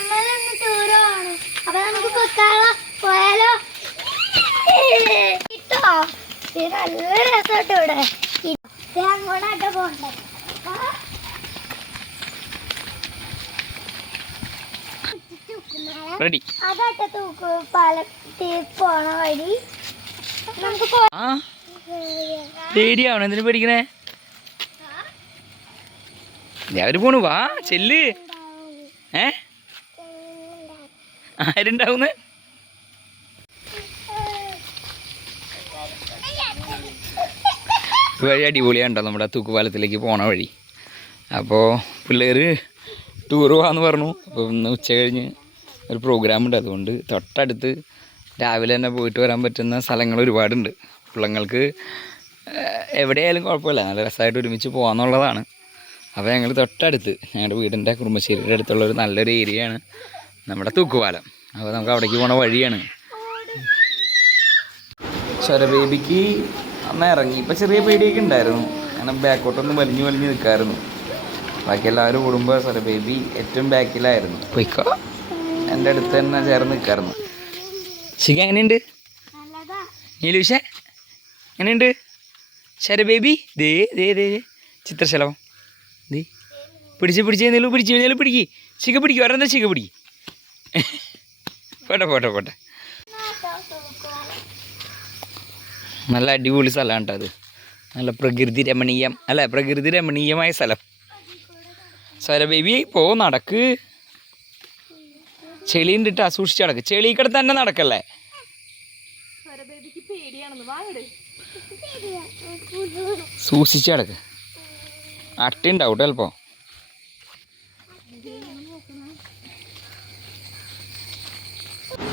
നമ്മളൊന്ന് ടൂറാണ്. അപ്പൊ നമുക്ക് പോയാലോ? കിട്ടോ? ഇത് നല്ല രസമായിട്ട് ഇവിടെ അങ്ങോട്ടായിട്ട് പോണ്ടേ. അതായിട്ട് തൂക്കുപാലത്തിൽ പോണ വഴി നമുക്ക് പേടിയാവണം. എന്തിനു പേടിക്കണേ? അവര് പോണു. വാ ചെല്ല്. ആരുണ്ടാവുന്ന? വഴി അടിപൊളിയാണ്ടോ നമ്മുടെ തൂക്കുപാലത്തിലേക്ക് പോണ വഴി. അപ്പോൾ പിള്ളേർ ടൂർ പോകാമെന്ന് പറഞ്ഞു. അപ്പോൾ ഇന്ന് ഉച്ച കഴിഞ്ഞ് ഒരു പ്രോഗ്രാം ഉണ്ട്. അതുകൊണ്ട് തൊട്ടടുത്ത് രാവിലെ തന്നെ പോയിട്ട് വരാൻ പറ്റുന്ന സ്ഥലങ്ങൾ ഒരുപാടുണ്ട്. പിള്ളങ്ങൾക്ക് എവിടെയായാലും കുഴപ്പമില്ല, നല്ല രസമായിട്ട് ഒരുമിച്ച് പോകാമെന്നുള്ളതാണ്. അപ്പോൾ ഞങ്ങൾ തൊട്ടടുത്ത് ഞങ്ങളുടെ വീടിൻ്റെ കുറുമ്പശ്ശേരിയുടെ അടുത്തുള്ളൊരു നല്ലൊരു ഏരിയയാണ് നമ്മുടെ തൂക്കുപാലം. അപ്പോൾ നമുക്ക് അവിടേക്ക് പോണ വഴിയാണ്. ബേബിക്ക് അന്ന് ഇറങ്ങി ഇപ്പം ചെറിയ പേടിയൊക്കെ ഉണ്ടായിരുന്നു. അങ്ങനെ ബാക്കോട്ടൊന്നും വലിഞ്ഞ് നിൽക്കായിരുന്നു. ബാക്കി എല്ലാവരും കൂടുമ്പോൾ ബേബി ഏറ്റവും ബാക്കിലായിരുന്നു. പോയിക്കോ, എൻ്റെ അടുത്ത് തന്നെ ചേർന്ന് നിൽക്കായിരുന്നു. ശിഖ എങ്ങനെയുണ്ട്? നീലൂഷ എങ്ങനെയുണ്ട്? ബേബി ദേ ദേ ദേ ചിത്രശലഭം ദേ പിടിച്ച് നീലു പിടിക്ക്. ശിഖ പിടിക്കും. ഒരെന്താ ശിഖ പിടിക്കും. പോട്ടെ. നല്ല അടിപൊളി സ്ഥലമാണ് കേട്ടോ അത്. നല്ല പ്രകൃതി രമണീയമായ സ്ഥലം. ബേബി നടക്ക്. ചെളിയുണ്ട് കേട്ടോ, സൂക്ഷിച്ച് നടക്ക്. ചെളിക്കട തന്നെ നടക്കല്ലേ. സൂക്ഷിച്ച് നടക്ക്, അട്ടയുണ്ടാവും ചിലപ്പോ.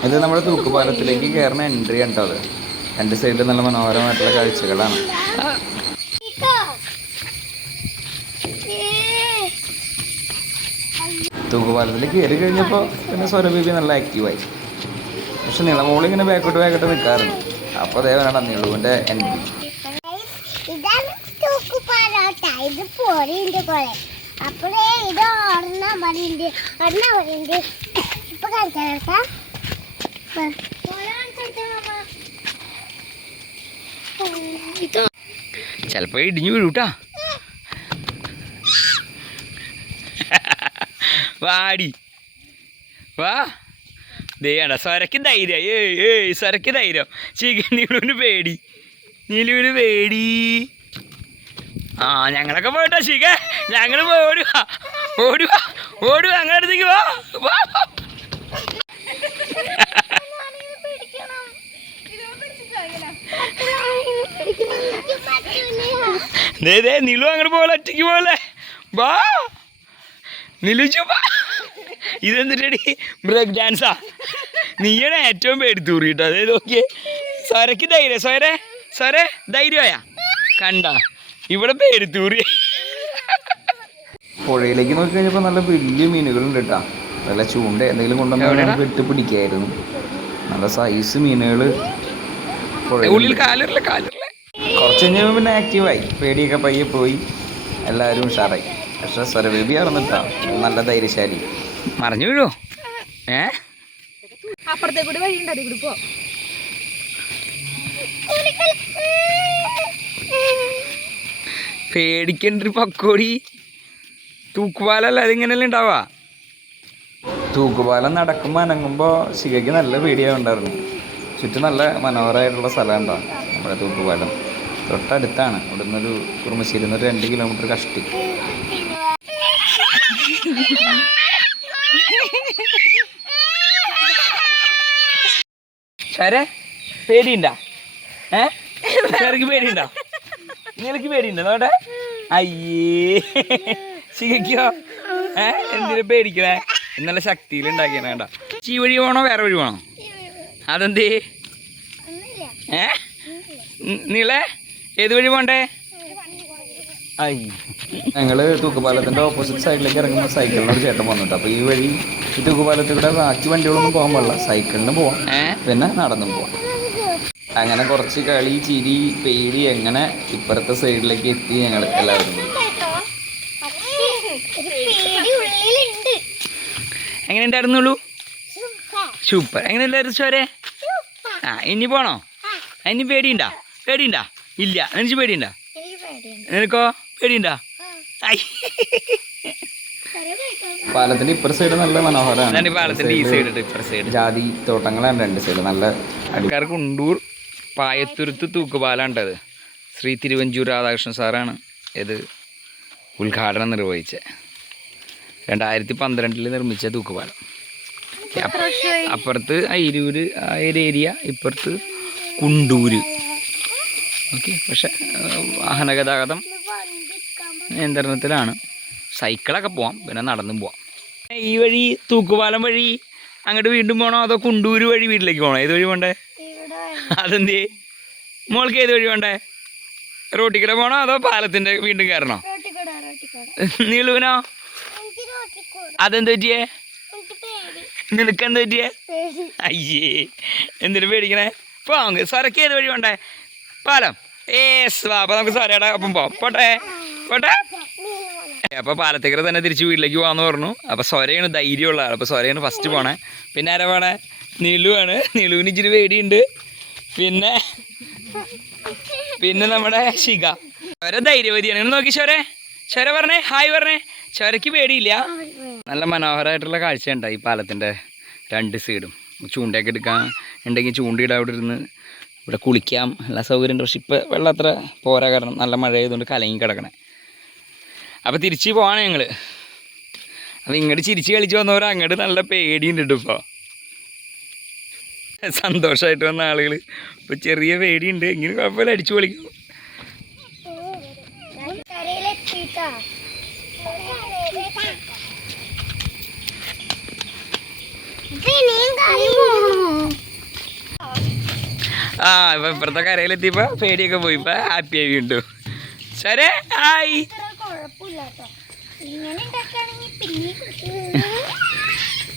ഇത് നമ്മുടെ തൂക്കുപാലത്തിലേക്ക് കയറുന്ന എൻട്രി ആണ് അത്. രണ്ട് സൈഡിൽ നല്ല മനോഹരമായിട്ടുള്ള കാഴ്ചകളാണ്. തൂക്കുപാലത്തിൽ കയറി കഴിഞ്ഞപ്പോൾ പിന്നെ സ്വരബേബി നല്ല ആക്റ്റീവായി. പക്ഷെ നിളമോളിങ്ങനെ ബാക്കോട്ട് നിൽക്കാറുണ്ട്. അപ്പോൾ അതേവനാണ് നീളുവിൻ്റെ എൻട്രി. ചിലപ്പോ ഇടിഞ്ഞു വീഴൂട്ടാ. വാടി വാ. ദേണ്ട സ്വരക്ക് ധൈര്യം. സ്വരക്ക് ധൈര്യം. നീലുവിന് പേടി. ആ ഞങ്ങളൊക്കെ പോയിട്ടോ ശിഖ. ഞങ്ങൾ ഓടുക അങ്ങനെ അടുത്തേക്ക് വാ. നീലു അങ്ങോട്ട് പോലെ ഒറ്റയ്ക്ക് പോലെ വാ. നിലുച്ചു വാ. ഇതെന്തിട്ടടി ബ്രേക്ക് ഡാൻസാ? നീയാണ് ഏറ്റവും പേടിത്തൂറിട്ടോ. അതായത് നോക്കിയേ, സ്വരക്ക് ധൈര്യം. സ്വര ധൈര്യമായാ കണ്ട ഇവിടെ പേടിത്തൂറി. പുഴയിലേക്ക് നോക്കി കഴിഞ്ഞപ്പോൾ നല്ല വലിയ മീനുകളുണ്ട് കേട്ടോ. നല്ല ചൂണ്ട എന്തെങ്കിലും കൊണ്ടുവന്നാൽ വെട്ട് പിടിക്കായിരുന്നു. നല്ല സൈസ് മീനുകൾ ഉള്ളിൽ കാലിറില്ല. കുറച്ച് കഴിഞ്ഞപ്പോൾ പിന്നെ ആക്റ്റീവായി. പേടിയൊക്കെ പയ്യെ പോയി, എല്ലാവരും ഉഷാറായി. പക്ഷെ സ്വരബേബി ആയിരുന്നിട്ടാ നല്ല ധൈര്യശാലി. മറിഞ്ഞു വീഴോ? അപ്പുറത്തേക്കൂടി വഴിയുണ്ട്, അതിൽ കൂടി പോ. പേടിക്കണ്ടൊരു പക്കോടി. തൂക്കുപാലല്ല അതിങ്ങനെയല്ലേ ഉണ്ടാവാ. തൂക്കുപാലം നടക്കുമ്പോൾ അനങ്ങുമ്പോൾ ശിഖയ്ക്ക് നല്ല പേടിയാവുണ്ടായിരുന്നു. ചുറ്റും നല്ല മനോഹരമായിട്ടുള്ള സ്ഥലം ഉണ്ടാവും നമ്മുടെ തൂക്കുപാലം. തൊട്ടടുത്താണ്. ഇവിടെ നിന്നൊരു കുറുമശ്ശേരി 2 കിലോമീറ്റർ കഷ്ടി. പേടിയുണ്ടോ? പേടിയുണ്ടോ? നിങ്ങൾക്ക് പേടിയുണ്ടോ? നോട്ടെ. അയ്യേ ശിഖയ്ക്കോ? എന്തിനാ പേടിക്കണേ? ഇന്നലെ ശക്തിയിൽ ഉണ്ടാക്കിയ വേണ്ട. ഈ വഴി പോകണോ വേറെ വഴി പോകണോ? അതെന്തേ? നീളെ ഏത് വഴി പോണ്ടേ? ഞങ്ങൾ തൂക്കുപാലത്തിൻ്റെ ഓപ്പോസിറ്റ് സൈഡിലേക്ക് ഇറങ്ങുമ്പോൾ സൈക്കിളിനൊരു ചേട്ടൻ വന്നിട്ട്. അപ്പോൾ ഈ വഴി ഈ തൂക്കുപാലത്തിലൂടെ ബാക്കി വണ്ടികളൊന്നും പോകാൻ പാടില്ല. സൈക്കിളിന് പോവാം, പിന്നെ നടന്നും പോവാം. അങ്ങനെ കുറച്ച് കളി, ചിരി, പേടി, എങ്ങനെ ഇപ്പുറത്തെ സൈഡിലേക്ക് എത്തി ഞങ്ങൾ എല്ലാവരും. എങ്ങനെ ഉണ്ടായിരുന്നുള്ളൂ? Super super. എങ്ങനെ ഉണ്ടായിരുന്നു ചോരെ? സൂപ്പർ. ആ ഇനി പോണോ? ഇനി പേടിയുണ്ടാ? പേടിയുണ്ടാ? ഇല്ല. നിനക്ക് പേടിയുണ്ടാ? എനിക്ക് പേടിയുണ്ട്. നിനക്കോ പേടിയുണ്ടാ? പാലത്തിന്റെ ഇപ്പുറ സൈഡ് നല്ല മനോഹരമാണ്. പാലത്തിന്റെ ഈ സൈഡ് ഇപ്പുറ സൈഡ് ജാതി തോട്ടങ്ങളാണ് രണ്ട് സൈഡ്. നല്ല അടിക്കാർ കുണ്ടൂർ പായത്തുരുത്ത് തൂക്കുപാലാണ്ടത്. ശ്രീ തിരുവഞ്ചൂർ രാധാകൃഷ്ണൻ സാറാണ് ഇത് ഉദ്ഘാടനം നിർവഹിച്ചത്. 2012 നിർമ്മിച്ച തൂക്കുപാലം. അപ്പുറത്ത് അയിരൂര് ആ ഒരു ഏരിയ, ഇപ്പുറത്ത് കുണ്ടൂര്. ഓക്കെ. പക്ഷെ വാഹന ഗതാഗതം നിയന്ത്രണത്തിലാണ്. സൈക്കിളൊക്കെ പോവാം, പിന്നെ നടന്നും പോവാം. ഈ വഴി തൂക്കുപാലം വഴി അങ്ങോട്ട് വീണ്ടും പോകണോ അതോ കുണ്ടൂര് വഴി വീട്ടിലേക്ക് പോകണോ? ഏത് വഴി പോണ്ടേ? അതെന്തേ? മോൾക്ക് ഏത് വഴി വേണ്ടേ? റോട്ടിൽ കൂടെ പോകണോ അതോ പാലത്തിൻ്റെ വീണ്ടും കയറണോ? നീളുവിനോ? അതെന്ത് പറ്റിയേ? നിനക്ക് എന്ത് പറ്റിയേ? അയ്യേ, എന്തിനു പേടിക്കണേ? പോവാ. സ്വരക്ക് ഏത് വഴി വേണ്ടേ? പാലം. അപ്പൊ നമുക്ക് സ്വരയുടെ ഒപ്പം പോവാം. പോട്ടെ പോട്ടെ. അപ്പോൾ പാലത്തേക്കര തന്നെ തിരിച്ച് വീട്ടിലേക്ക് പോകാമെന്ന് പറഞ്ഞു. അപ്പോൾ സ്വരയാണ് ധൈര്യമുള്ള ആൾ. അപ്പോൾ സ്വരയാണ് ഫസ്റ്റ് പോണേ. പിന്നെ ആരാ പോണേ? നീലുവാണ്. നീലുവിന് ഇച്ചിരി പേടിയുണ്ട്. പിന്നെ നമ്മുടെ ശിഖ. സ്വര ധൈര്യവതിയാണ്. നോക്കി സ്വരേ, സ്വര പറഞ്ഞേ, ഹായ് പറഞ്ഞേ. സ്വരയ്ക്ക് പേടിയില്ല. നല്ല മനോഹരമായിട്ടുള്ള കാഴ്ചയുണ്ടായി ഈ പാലത്തിൻ്റെ രണ്ട് സൈഡും. ചൂണ്ടയൊക്കെ എടുക്കാൻ ഉണ്ടെങ്കിൽ ചൂണ്ടയിടാൻ അവിടെ ഇരുന്ന് ഇവിടെ കുളിക്കാം, എല്ലാ സൗകര്യമുണ്ട്. പക്ഷെ ഇപ്പോൾ വെള്ളം അത്ര പോരാ, കാരണം നല്ല മഴ ആയതുകൊണ്ട് കലങ്ങി കിടക്കണേ. അപ്പോൾ തിരിച്ച് പോവാണ് ഞങ്ങൾ. അപ്പോൾ ഇങ്ങോട്ട് ചിരിച്ച് കളിച്ച് വന്നവർ അങ്ങോട്ട് നല്ല പേടിയുണ്ട് കേട്ടോ. ഇപ്പോൾ സന്തോഷമായിട്ട് വന്ന ആളുകൾ ഇപ്പോൾ ചെറിയ പേടിയുണ്ട്. എങ്കിലും കുഴപ്പമില്ല, അടിച്ചു പൊളിക്കും. ആ ഇപ്പം ഇപ്പുറത്തെ കരയിലെത്തിയപ്പോൾ പേടിയൊക്കെ പോയി. ഇപ്പോൾ ഹാപ്പി ആയി വീണ്ടും. ശരേ ഹായ്.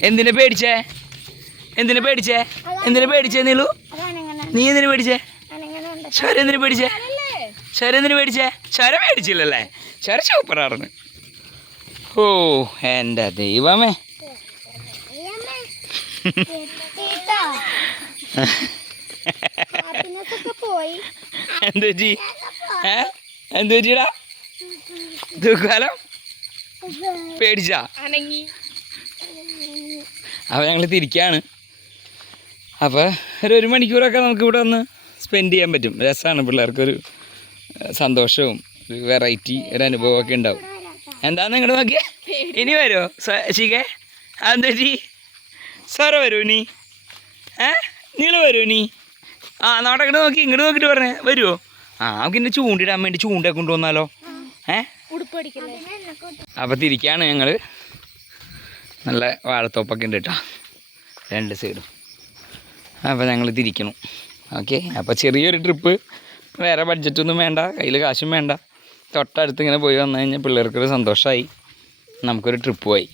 എന്തിനെ പേടിച്ചേ? എന്തിനെ പേടിച്ചേ? എന്തിനെ പേടിച്ചേ നീലു? നീ എന്തിനു പേടിച്ചേ? ശര എന്തിനു പേടിച്ചേ? ശര എന്തിനു പേടിച്ചേ? ശര പേടിച്ചില്ലല്ലേ? ശര സൂപ്പറായിരുന്നു. ഓ എൻ്റെ ദൈവമേ. എന്ത് പറ്റി? എന്ത് പറ്റിടാ? തൂക്കാലം പേടിച്ചാ? അപ്പോൾ ഞങ്ങൾ തിരിക്കുകയാണ്. അപ്പോൾ ഒരു മണിക്കൂറൊക്കെ നമുക്ക് ഇവിടെ ഒന്ന് സ്പെൻഡ് ചെയ്യാൻ പറ്റും. രസമാണ്, പിള്ളേർക്കൊരു സന്തോഷവും ഒരു വെറൈറ്റി ഒരു അനുഭവമൊക്കെ ഉണ്ടാവും. എന്താന്ന് നിങ്ങൾ നോക്കിയേ? ഇനി വരുമോ ശിഖേ? അതെന്താ ജി സ്വര വരുമോ നീ? നീള് വരുമോ നീ? നാടെ ഇങ്ങോട്ട് നോക്കി, ഇങ്ങോട്ട് നോക്കിയിട്ട് പറഞ്ഞേ വരുമോ? നമുക്ക് ഇന്നെ ചൂണ്ടിടാൻ വേണ്ടി ചൂണ്ടയൊക്കെ കൊണ്ടുവന്നാലോ? അപ്പോൾ തിരിക്കുകയാണ് ഞങ്ങൾ. നല്ല വാഴത്തോപ്പൊക്കെ ഉണ്ട് കേട്ടോ രണ്ട് സൈഡും. അപ്പോൾ ഞങ്ങൾ തിരിക്കണം. ഓക്കെ. അപ്പോൾ ചെറിയൊരു ട്രിപ്പ്, വേറെ ബഡ്ജറ്റൊന്നും വേണ്ട, കയ്യിൽ കാശും വേണ്ട. തൊട്ടടുത്ത് ഇങ്ങനെ പോയി വന്നു കഴിഞ്ഞാൽ പിള്ളേർക്കൊരു സന്തോഷമായി, നമുക്കൊരു ട്രിപ്പ് പോയി.